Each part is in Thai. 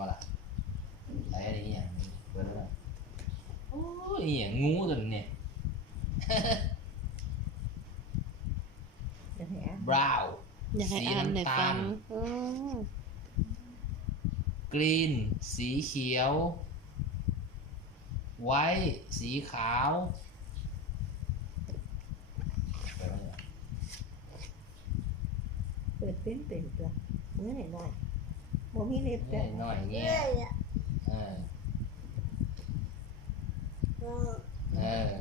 บ่ล่ะไหนอะไรเงี้ยเปิดแล้วโอ้ยเหี้ยงูตัวนี้จะให้อ่าน บราวน์อยากให้สีอ่านในน้ำตาฟัลงอืมกรีน สีเขียว ไว้ สีขาวไปแล้วเนี่ยเปิดเป็นเป็นตัวเมื่อไหร่หน่อย บ่มีเล็บเนี่จ้ะยหน่อยเงี้ยเออเออ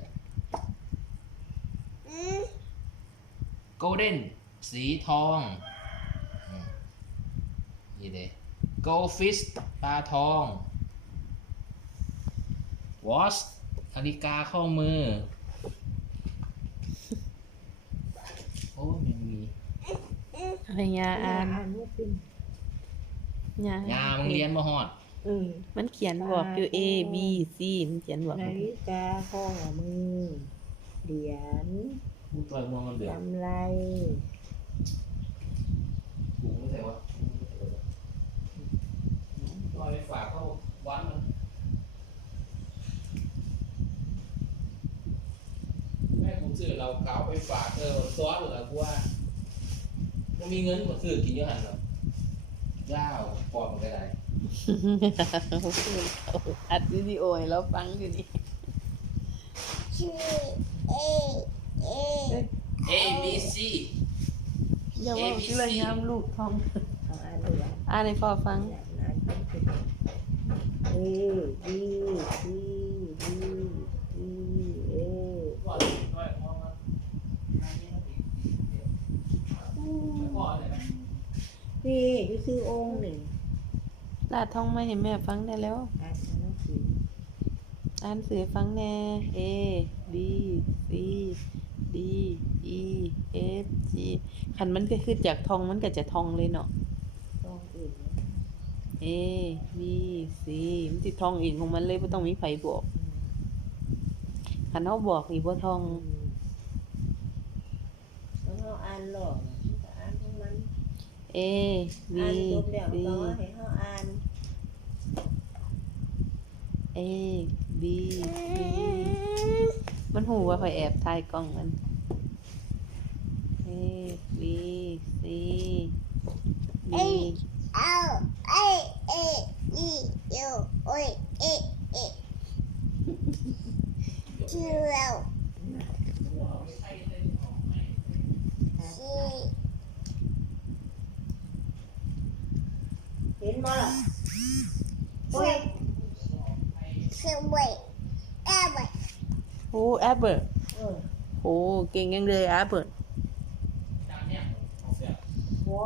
โกลเด้นสีทองอืมนี่เด้ goldfish ปลาทอง watch นาฬิกาข้อมือ โอ้ยมันมีให้ยาอ่าน อ่านว่าเป็น ยายามึงเรียนมาฮอดเออมันเขียนบอกอยู่ A B C มันเขียนบอกนาฬิกาข้อมือเหรียญกูต่อยมองมันเดือดกำไรกูไม่ใช่วะต่อยไปฝากเข้าวัดมันแม่กูซื้อเราเกาไปฝากเออซอสเหรอกูว่ามันมีเงินกูซื้อกินเยอะหันหรอ เจ้าปอดมันก็ได้อัดวิดีโอให้เราฟังอยู่นี่ A B C อย่าว่าที่เลยยามลูกท้องเอาอ่านเลยอะอ่านให้พ่อฟังอ่านอ่านเป็นเอ B C D E A ก่อนก่อนมองนะ ก่อนเลยไหมนี่ที่ซื้อองค์หนึ่งลาท่องมาให้แม่ฟังได้แล้วอ่านหนังสืออ่านสื่อให้ฟังแน่ A B C D E F G คันมันก็คือจากทองมันก็จะทองเลยเนาะ ต้องอื่น A B C มันสิทองเองของมันเลยบ่ต้องมีไผบอกคันเฮาบอกนี่บ่ทอง แล้วเขาอ่านหลอกก็อ่านของมัน A B อ่านจบแล้ว C ก็ให้เขาอ่าน A B C มันหูว่าข่อยแอบถ่ายกล้องมัน A B C D Zero. เห็น บ่ล่ะโอ้ย Subway. Subway. โอ้แอปเบิร์เออโอ้เก่งยังเลยแอปเบิร์จานเนี่ยหัว